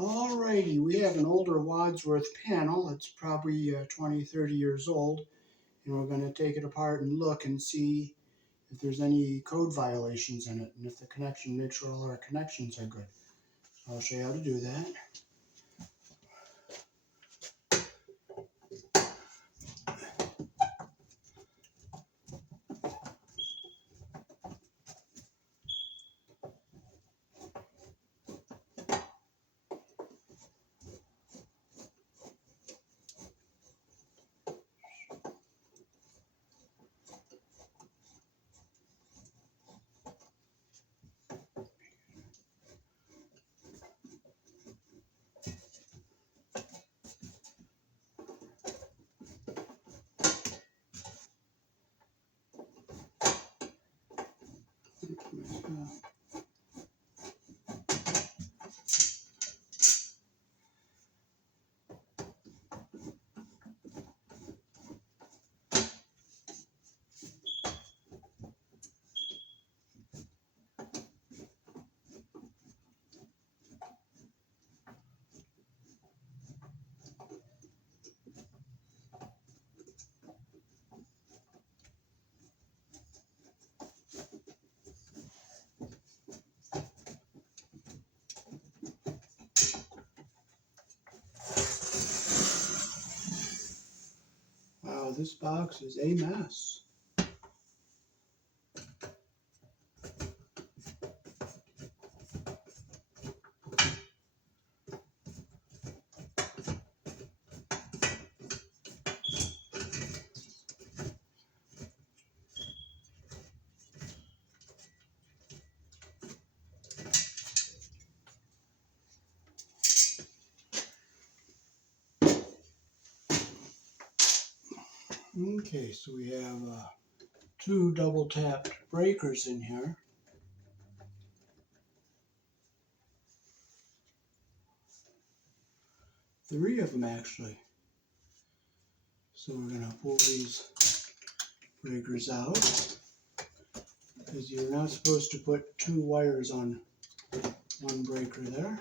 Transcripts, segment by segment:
Alrighty, we have an older Wadsworth panel. It's probably 20, 30 years old. And we're going to take it apart and look and see if there's any code violations in it. And if the connection, make sure all our connections are good. So I'll show you how to do that. Wow, this box is a mess. Okay, so we have two double tapped breakers in here. Three of them actually. So we're going to pull these breakers out, because you're not supposed to put two wires on one breaker there.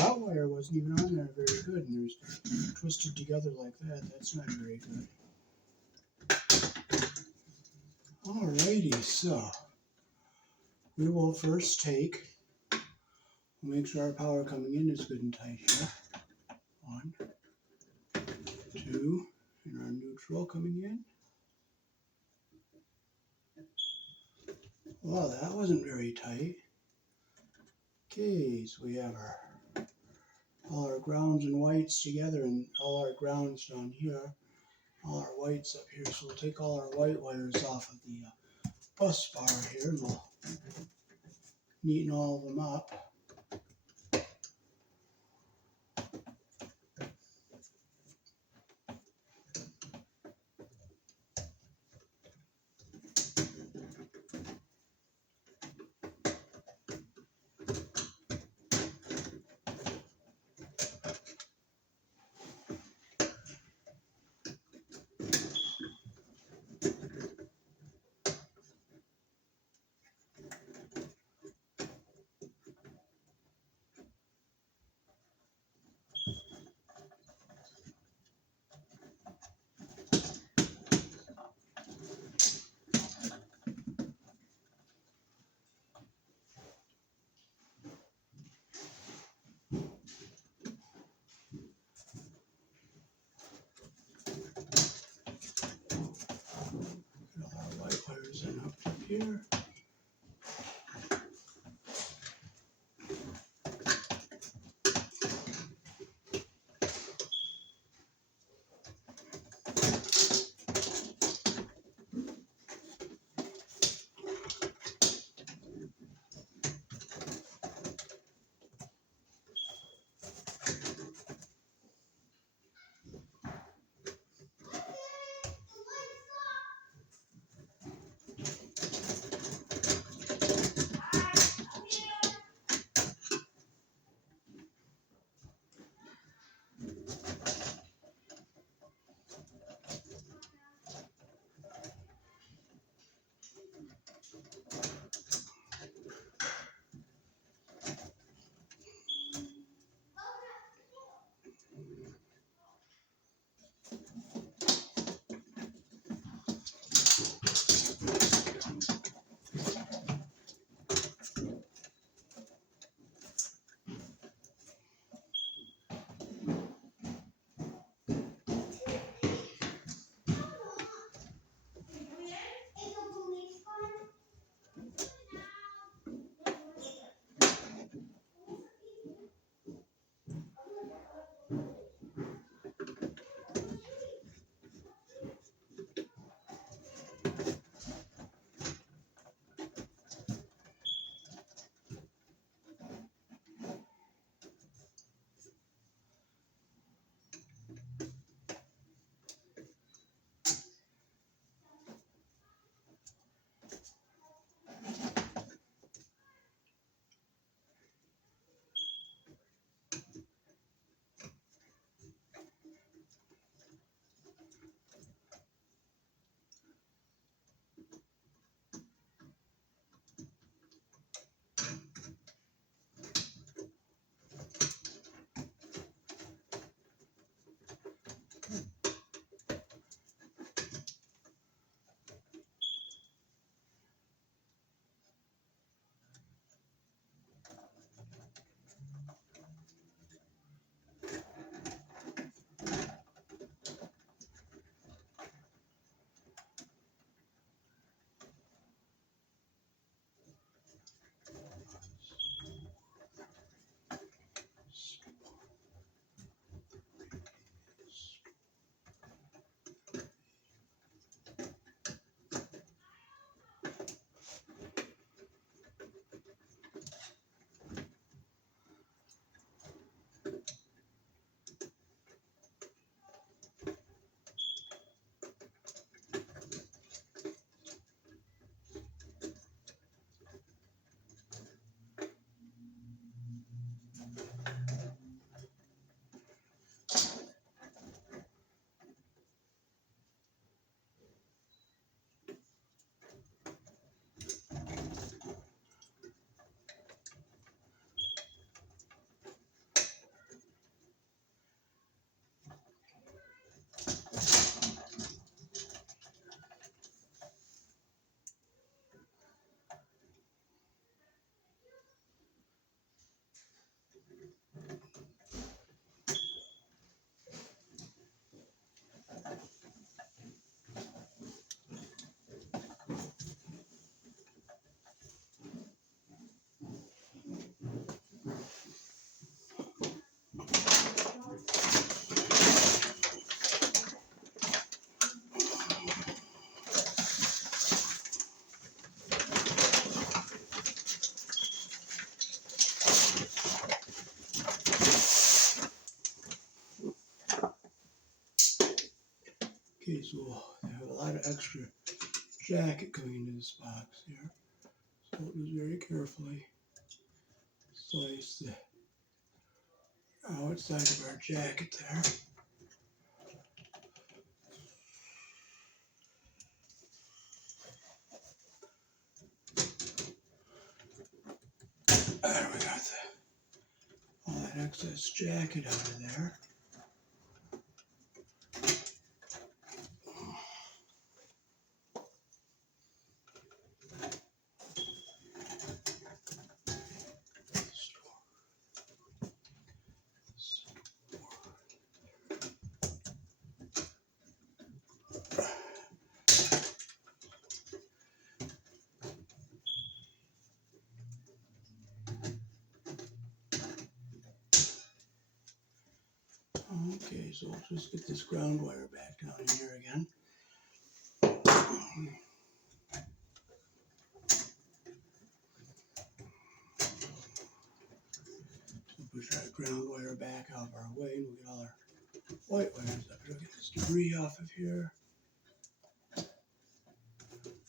That wire wasn't even on there very good, and there's twisted together like that. That's not very good. Alrighty, so we will first make sure our power coming in is good and tight here. 1, 2, and our neutral coming in. Well, that wasn't very tight. Okay, so we have all our grounds and whites together, and all our grounds down here, all our whites up here. So we'll take all our white wires off of the bus bar here, and we'll neaten all of them up. Put all our white wires in up here. lot of extra jacket coming into this box here. So we'll just very carefully slice the outside of our jacket there. There we got all that excess jacket out of there. Okay, so we'll just get this ground wire back down in here again. So push our ground wire back out of our way, and we'll get all our white wires up here. We'll get this debris off of here.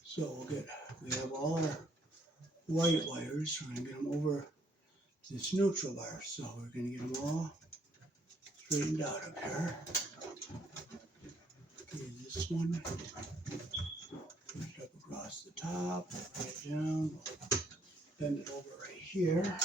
So we have all our white wires, so we're going to get them over this neutral bar. So we're going to get them all straightened out up here. Okay, this one, push it up across the top, bring it down, bend it over right here.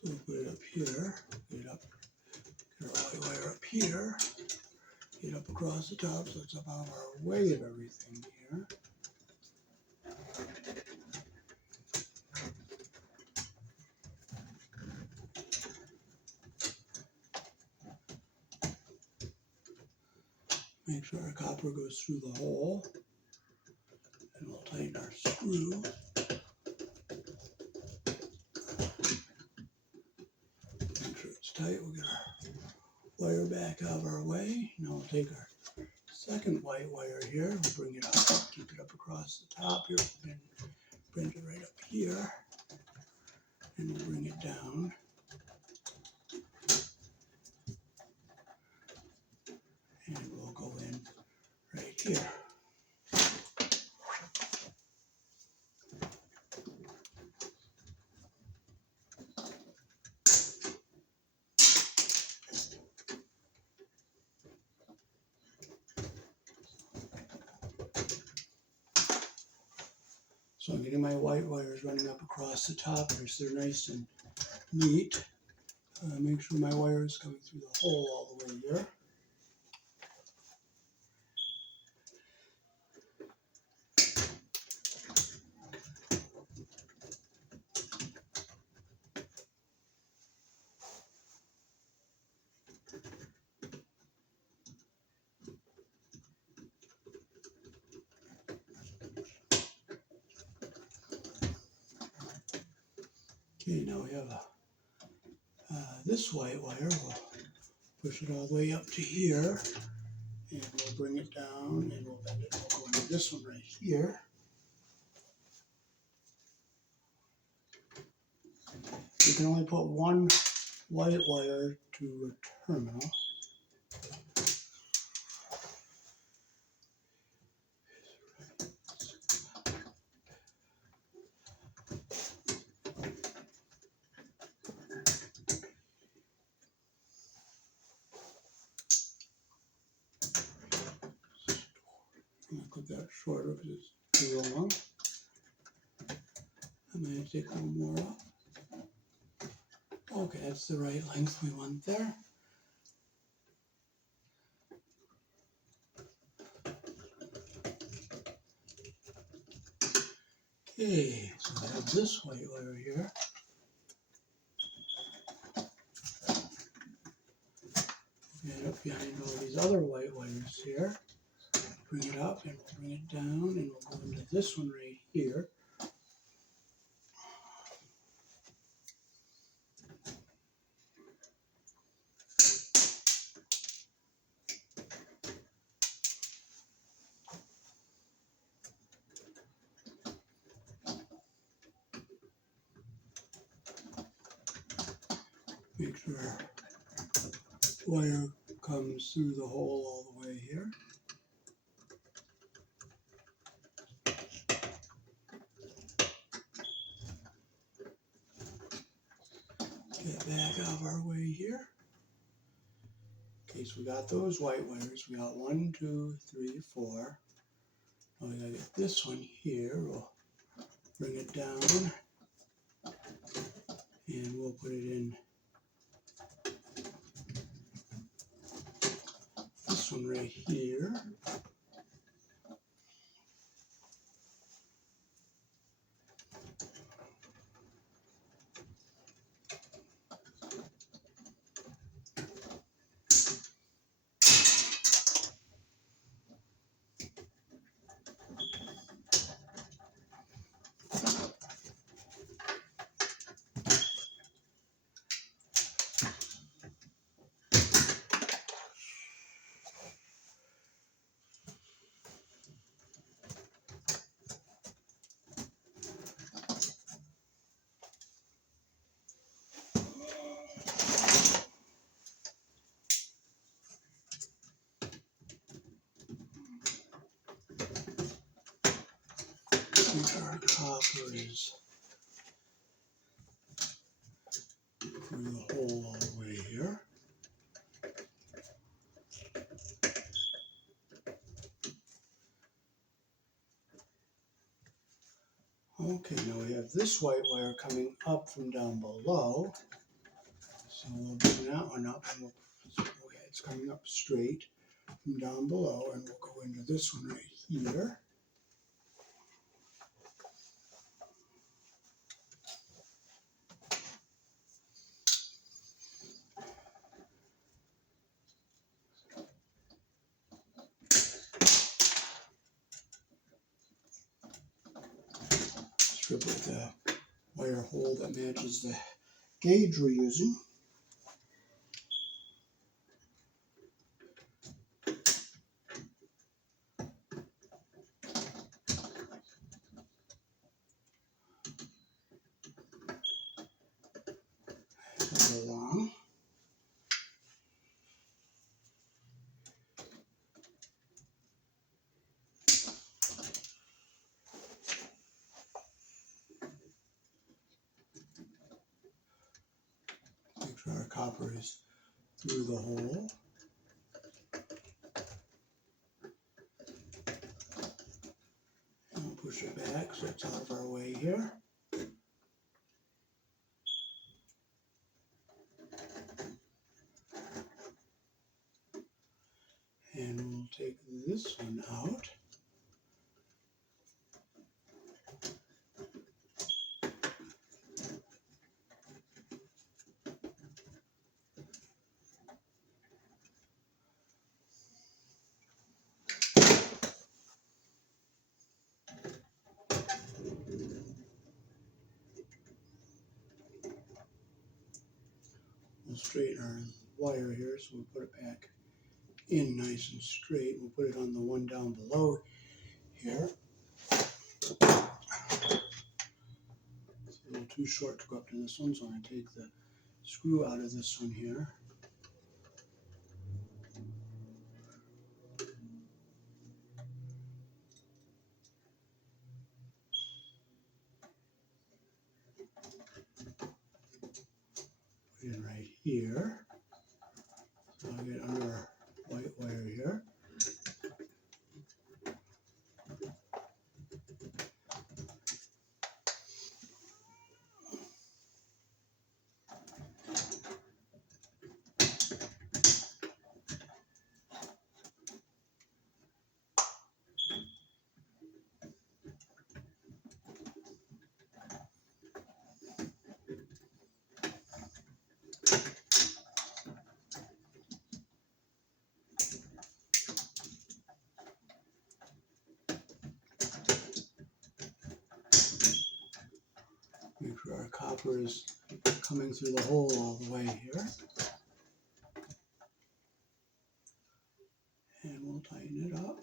So we'll put it up here, get our white wire up here, get up across the top so it's up out of our way of everything here. Make sure our copper goes through the hole, and we'll tighten our screw. Make sure it's tight. We'll get our wire back out of our way. Now we'll take our second white wire here, we'll bring it up, keep it up across the top here, and bring it right up here, and we'll bring it down. And we'll go in right here. So I'm getting my white wires running up across the top here so they're nice and neat. Make sure my wire is coming through the hole all the way here. Okay, now we have this white wire. We'll push it all the way up to here, and we'll bring it down, and we'll bend it. We'll go into this one right here. You can only put one white wire to a terminal. I'm going to cut that shorter because it's too long. I'm going to take a little more off. Okay, that's the right length we want there. Okay, so I have this white wire here. And up behind all these other white wires here. Bring it up and we'll bring it down, and we'll go into this one right here. Make sure wire comes through the hole all the way here. Get back out of our way here. Okay, so we got those white wires. We got 1, 2, 3, 4. Now we gotta get this one here. We'll bring it down and we'll put it in this one right here. Make sure our copper is through the hole all the way here. Okay, now we have this white wire coming up from down below. So we'll bring that one up, and it's coming up straight from down below, and we'll go into this one right here. Strip with the wire hole that matches the gauge we're using. Along. Make sure our copper is through the hole. And we'll push it back so it's out of our way here. And we'll take this one out. We'll straighten our wire here, so we'll put it back in nice and straight. We'll put it on the one down below here. It's a little too short to go up to this one, so I'm going to take the screw out of this one here. Put it in right here. So I'll get under our white wire here. copper is coming through the hole all the way here. And we'll tighten it up.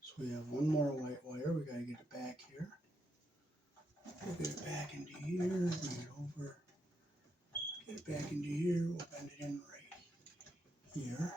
So we have one more white wire. We got to get it back here. We'll get it back into here, bring it over, get it back into here, we'll bend it in right here.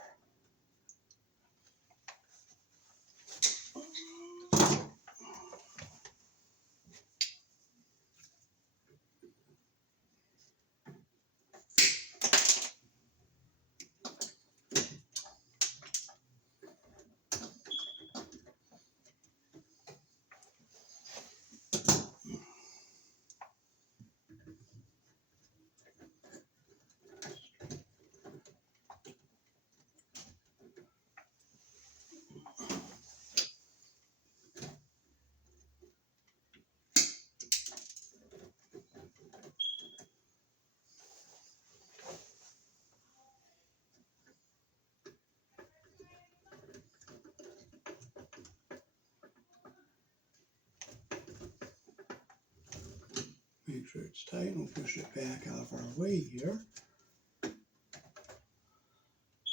Make sure it's tight, we'll push it back out of our way here.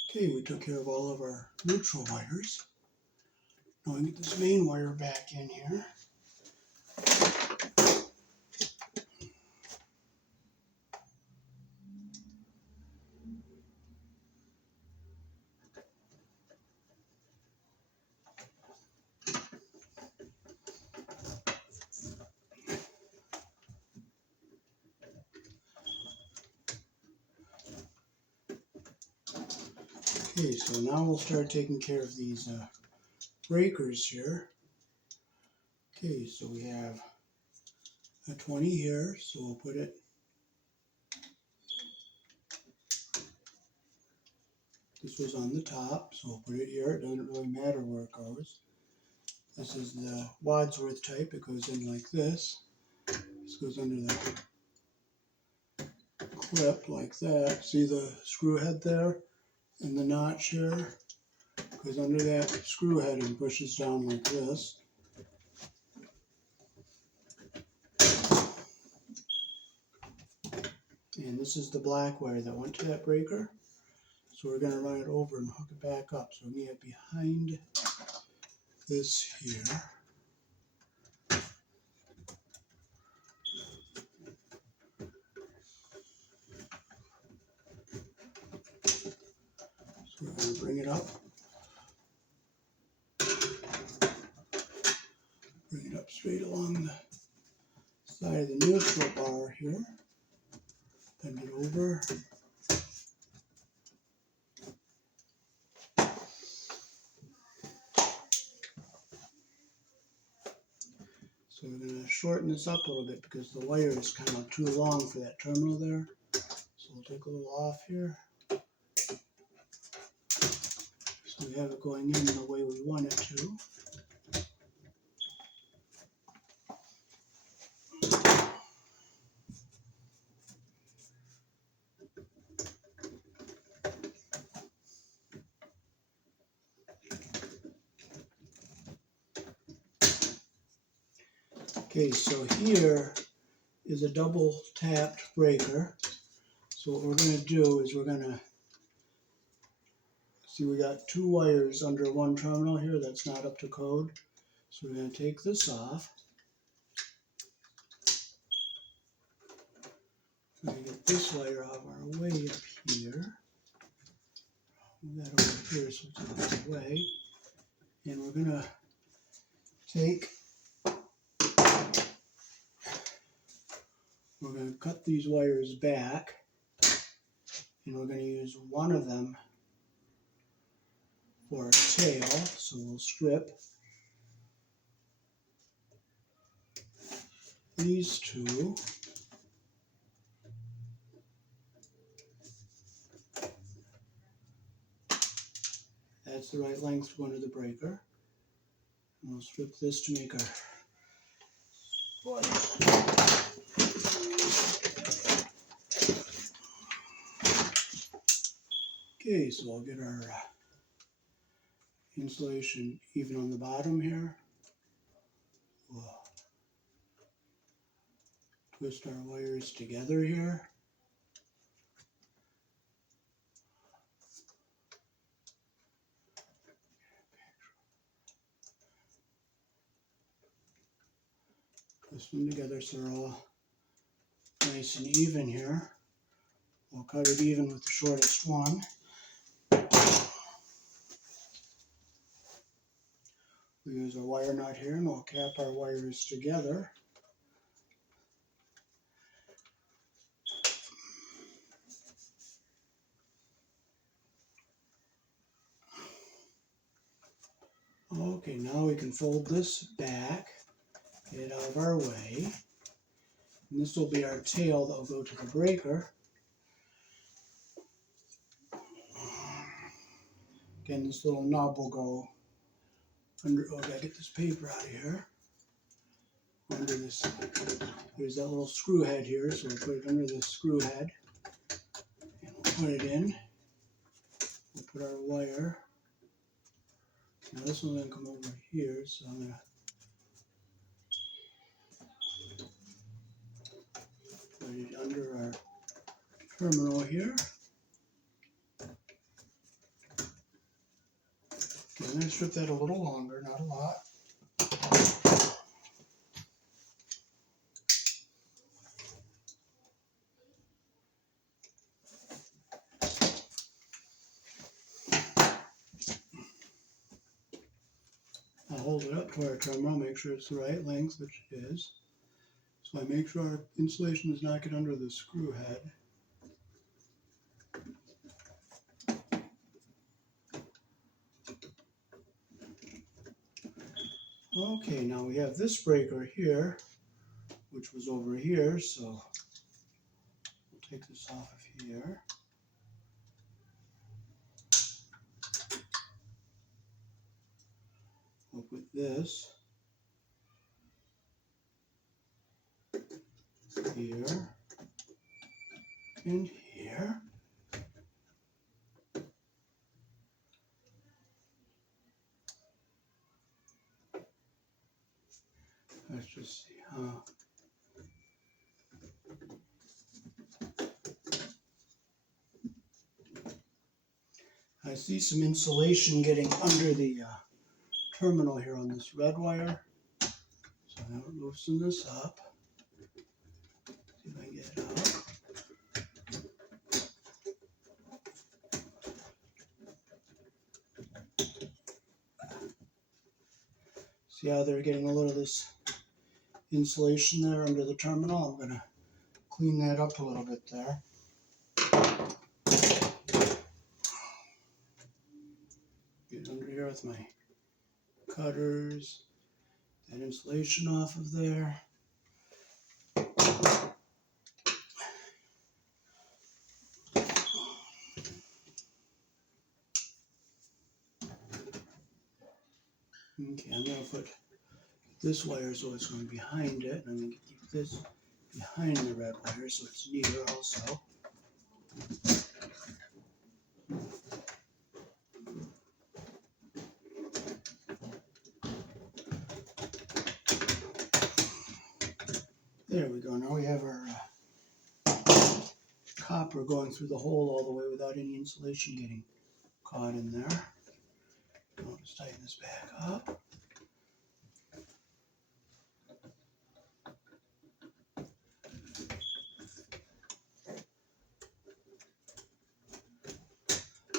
Okay, we took care of all of our neutral wires. Now we get this main wire back in here. Okay, so now we'll start taking care of these breakers here. Okay, so we have a 20 here, so we'll put it, this was on the top, so we'll put it here. It doesn't really matter where it goes. This is the Wadsworth type. It goes in like this. This goes under the clip like that. See the screw head there? And the notch here goes under that screw head and pushes down like this. And this is the black wire that went to that breaker. So we're going to run it over and hook it back up. So we get behind this here. So we're going to bring it up. Bring it up straight along the side of the neutral bar here. Bend it over. So we're going to shorten this up a little bit because the wire is kind of too long for that terminal there. So we'll take a little off here. So we have it going in the way we want it to. Okay, so here is a double tapped breaker. So what we're going to do is we're going to see we got two wires under one terminal here that's not up to code. So we're going to take this off. We're going to get this wire out of our way up here. Move that over here so it's out of the way. And we're going to take, we're going to cut these wires back. And we're going to use one of them for a tail. So we'll strip these two. that's the right length to go under the breaker. And we'll strip this to make our splice. Okay, so I'll get our insulation even on the bottom here. We'll twist our wires together here. Twist them together so they're all nice and even here. We'll cut it even with the shortest one. We use a wire nut here and we'll cap our wires together. Okay, now we can fold this back, get it out of our way. And this will be our tail that will go to the breaker. Again, this little knob will go under, oh, I gotta get this paper out of here. Under this, there's that little screw head here, so we'll put it under the screw head. And we'll put it in. We'll put our wire. Now this one's gonna come over here, so I'm gonna put it under our terminal here. Okay, I'm gonna strip that a little longer, not a lot. I'll hold it up to our terminal, make sure it's the right length, which it is. So I make sure our insulation does not get under the screw head. Okay, now we have this breaker here, which was over here, so we'll take this off of here. We'll put this here and here. Let's just see how. I see some insulation getting under the terminal here on this red wire. So I'm going to loosen this up. See if I can get it out. See how they're getting a little of this insulation there under the terminal? I'm going to clean that up a little bit there. Get under here with my cutters. That insulation off of there. Okay, I'm going to put this wire so it's going behind it. And I'm going to keep this behind the red wire so it's neater also. There we go. Now we have our copper going through the hole all the way without any insulation getting caught in there. I'll just tighten this back up.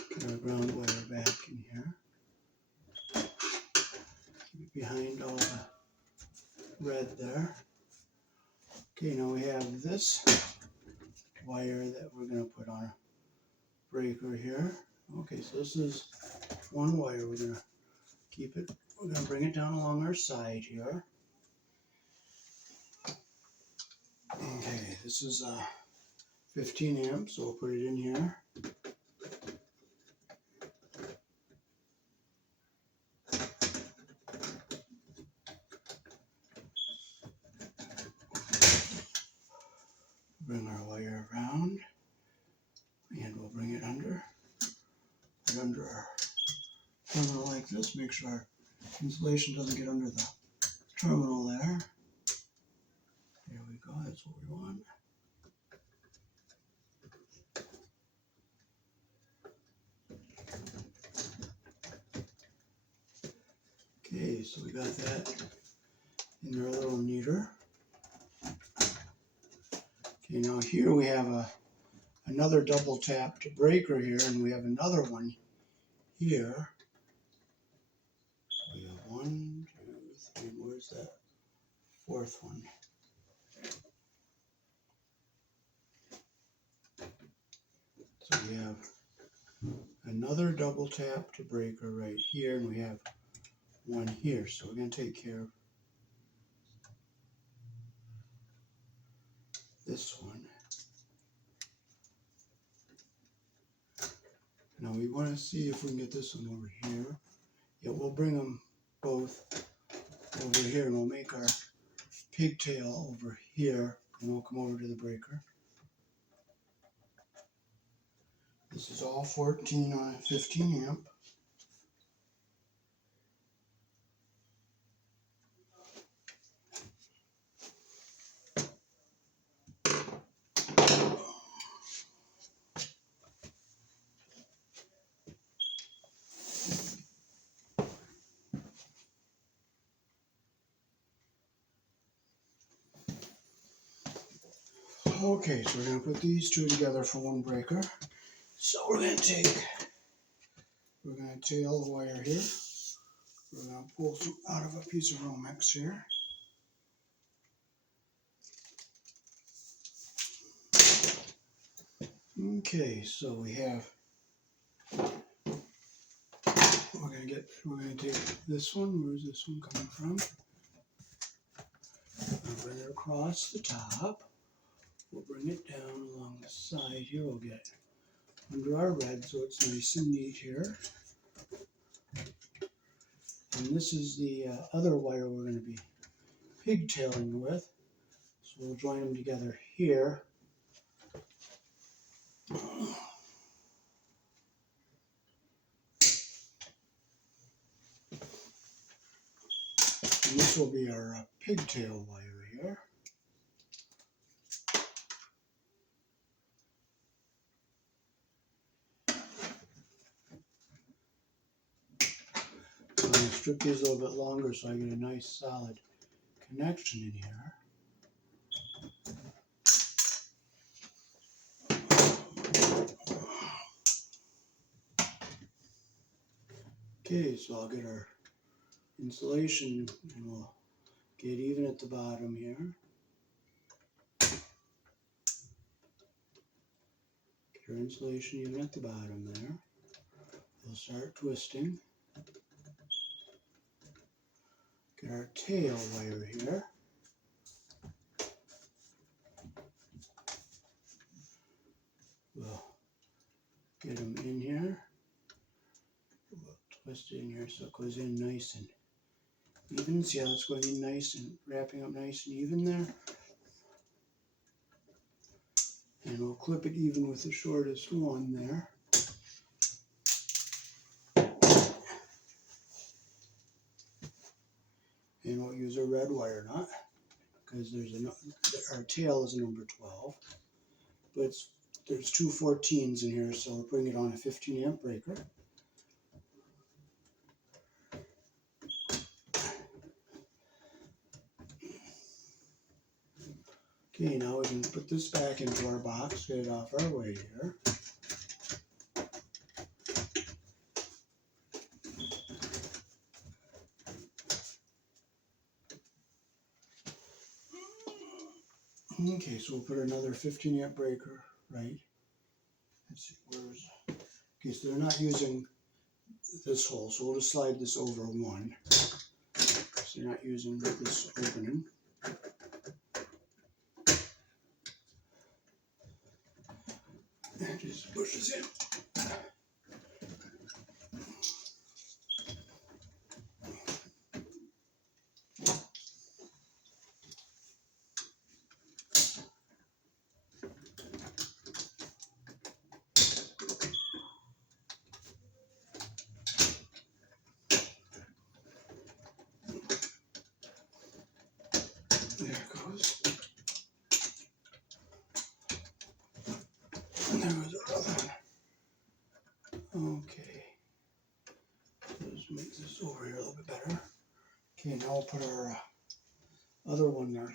Get our ground wire back in here. Keep it behind all the red there. Okay, now we have this wire that we're going to put on a breaker here. Okay, so this is one wire. We're going to keep it, we're going to bring it down along our side here. Okay, this is 15 amps, so we'll put it in here. bring our wire around and we'll bring it under our terminal like this. Make sure our insulation doesn't get under the terminal there. There we go, that's what we want. Okay, so we got that in there a little neater. Okay, now here we have another double tapped breaker here, and we have another one here. We have 1, 2, 3, where's that fourth one? So we have another double tapped breaker right here, and we have one here. So we're going to take care of this one. Now we want to see if we can get this one over here. Yeah, we'll bring them both over here, and we'll make our pigtail over here, and we'll come over to the breaker. This is all 14 on a 15 amp. Okay, so we're going to put these two together for one breaker. So we're going to tail the wire here. We're going to pull some out of a piece of Romex here. Okay, so we have, we're going to take this one. Where's this one coming from? We'll bring it across the top. We'll bring it down along the side here. We'll get under our red so it's nice and neat here. And this is the other wire we're going to be pigtailing with. So we'll join them together here. And this will be our pigtail wire here. I'm going to strip these a little bit longer so I get a nice solid connection in here. Okay, so I'll get our insulation and we'll get even at the bottom here. Get our insulation even at the bottom there. We'll start twisting. Get our tail wire here. We'll get them in here. We'll twist it in here so it goes in nice and even. See how it's going in nice and wrapping up nice and even there? And we'll clip it even with the shortest one there. And we'll use a red wire nut because our tail is number 12, but there's two 14s in here, so we'll bring it on a 15 amp breaker. Okay, now we can put this back into our box, get it off our way here. Okay, so we'll put another 15 amp breaker right. Let's see, okay, so they're not using this hole, so we'll just slide this over one. So they're not using this opening. And just push this in. it goes. And there was our other one. Okay. Let's make this over here a little bit better. Okay, now we'll put our other one there.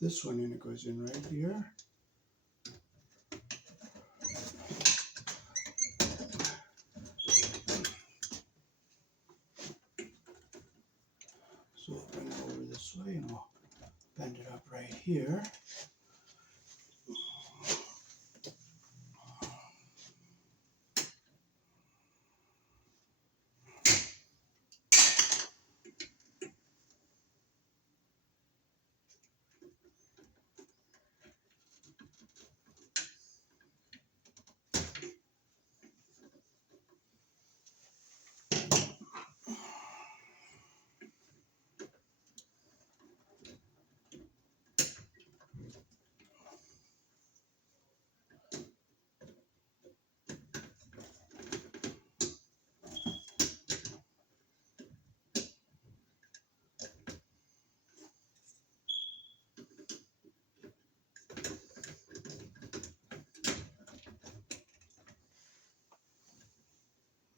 This one in, it goes in right here. So we'll bring it over this way and we'll bend it up right here.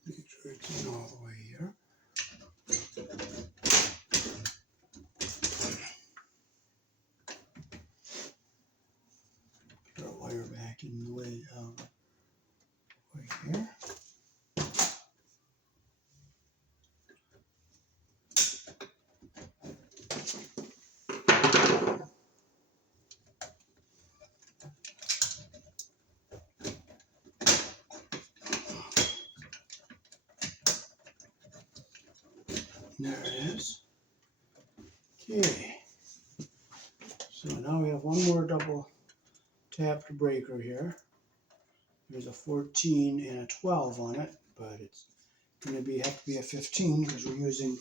Make sure it's in all the way here. Get our wire back in the way right here. There it is. Okay. So now we have one more double tapped breaker here. There's a 14 and a 12 on it, but it's going to have to be a 15 because we're using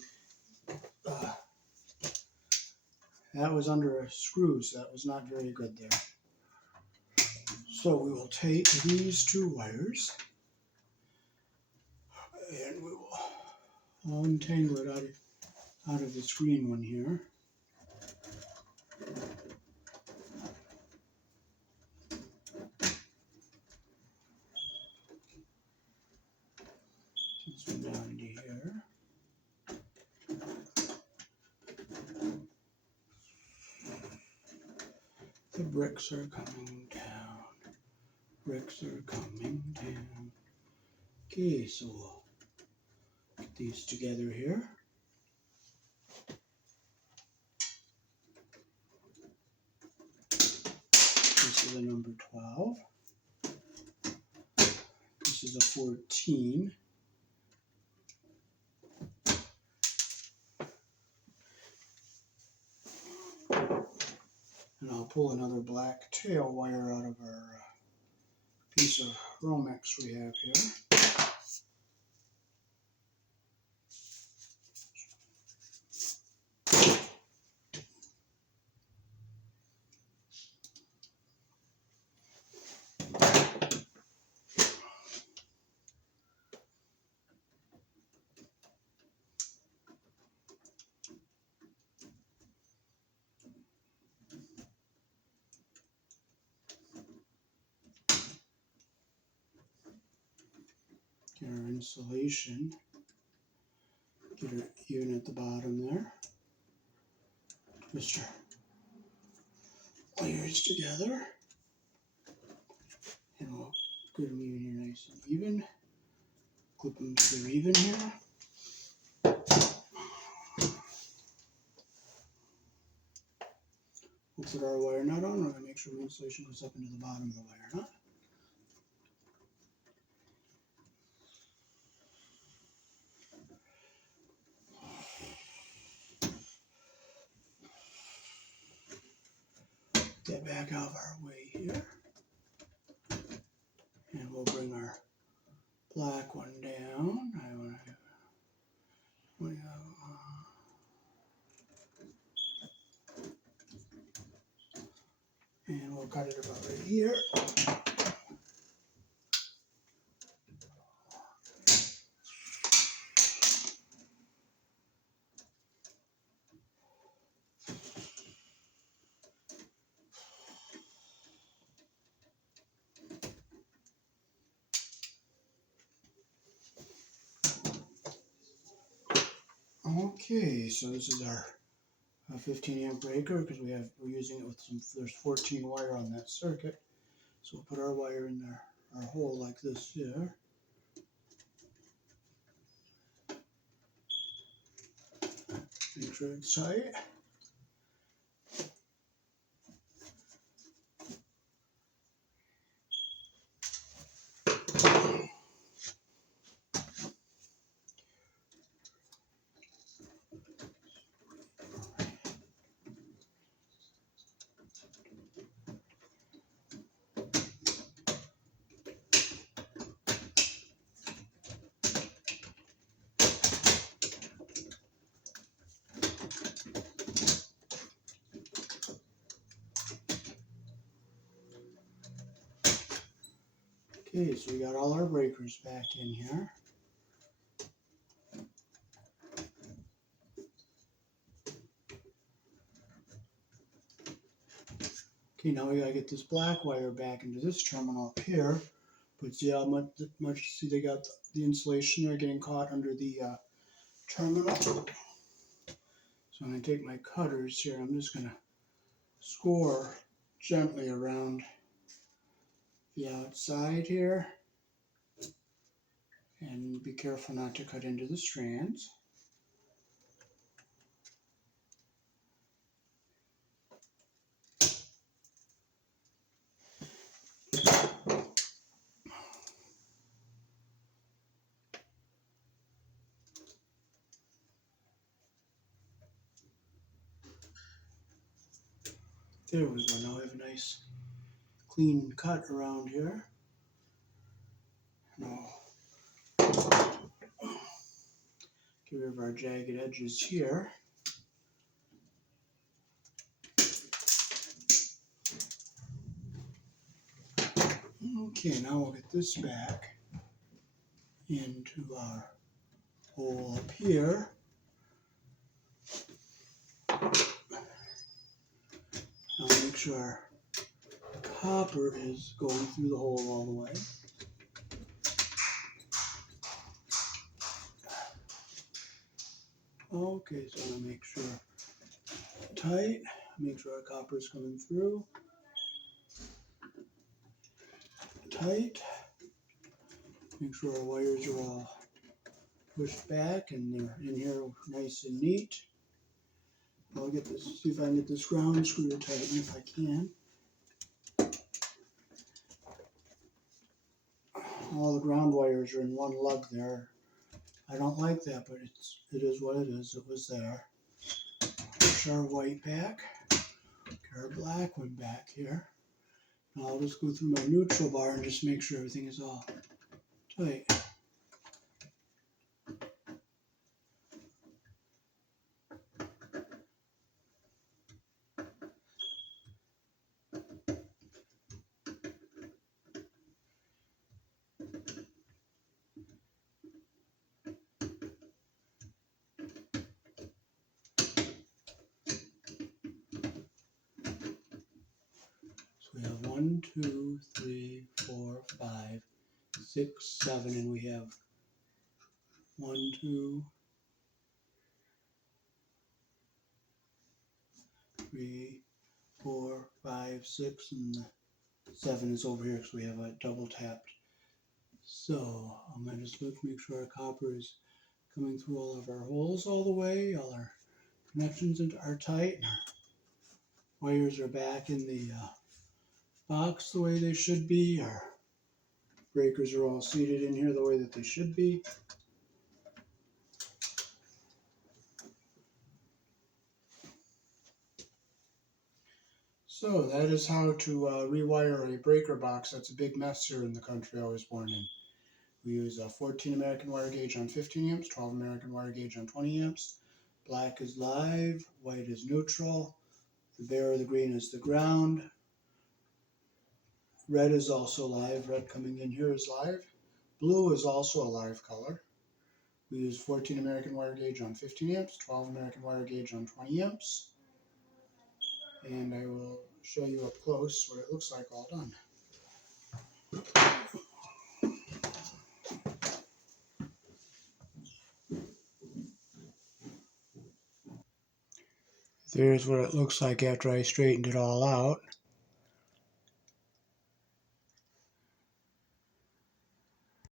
that was under a screw, so that was not very good there. So we will take these two wires and we will untangle it out of this green one here. This one down into here. The bricks are coming down. Bricks are coming down. Okay, so we'll get these together here. This is a number 12. This is a 14. And I'll pull another black tail wire out of our piece of Romex we have here. Get our insulation, get it even at the bottom there. Twist our layers together, and we'll get them even here nice and even. Clip them so they're even here. We'll put our wire nut on. We're going to make sure the insulation goes up into the bottom of the wire nut. Get back out of our way here. And we'll bring our black one down. And we'll cut it about right here. Okay, so this is our 15 amp breaker because we're using it with there's 14 wire on that circuit. So we'll put our wire in there, our hole like this here. Make sure it's tight. Okay, so we got all our breakers back in here. Okay, now we gotta get this black wire back into this terminal up here. But see how much see they got the insulation there getting caught under the terminal. So I'm gonna take my cutters here. I'm just gonna score gently around the outside here. And be careful not to cut into the strands. There we go. Now we have a nice clean cut around here. Now get rid of our jagged edges here. Okay, now we'll get this back into our hole up here. Now make sure our copper is going through the hole all the way. Okay, so I'm gonna make sure tight, make sure our copper is coming through. Tight. Make sure our wires are all pushed back and they're in here nice and neat. I'll get this, see if I can get this ground screw to tighten if I can. All the ground wires are in one lug there. I don't like that, but it is what it is. It was there. Push our white back. Get our black one back here. Now I'll just go through my neutral bar and just make sure everything is all tight. We have 1, 2, 3, 4, 5, 6, 7, and we have 1, 2, 3, 4, 5, 6, and the 7 is over here because we have a double tapped. So I'm going to just look, make sure our copper is coming through all of our holes all the way, all our connections are tight, and our wires are back in the box the way they should be. Our breakers are all seated in here the way that they should be. So that is how to rewire a breaker box. That's a big mess here in the country I was born in. We use a 14 American wire gauge on 15 amps, 12 American wire gauge on 20 amps. Black is live, white is neutral, the bare or the green is the ground. Red is also live, red coming in here is live. Blue is also a live color. We use 14 American wire gauge on 15 amps, 12 American wire gauge on 20 amps. And I will show you up close what it looks like all done. There's what it looks like after I straightened it all out.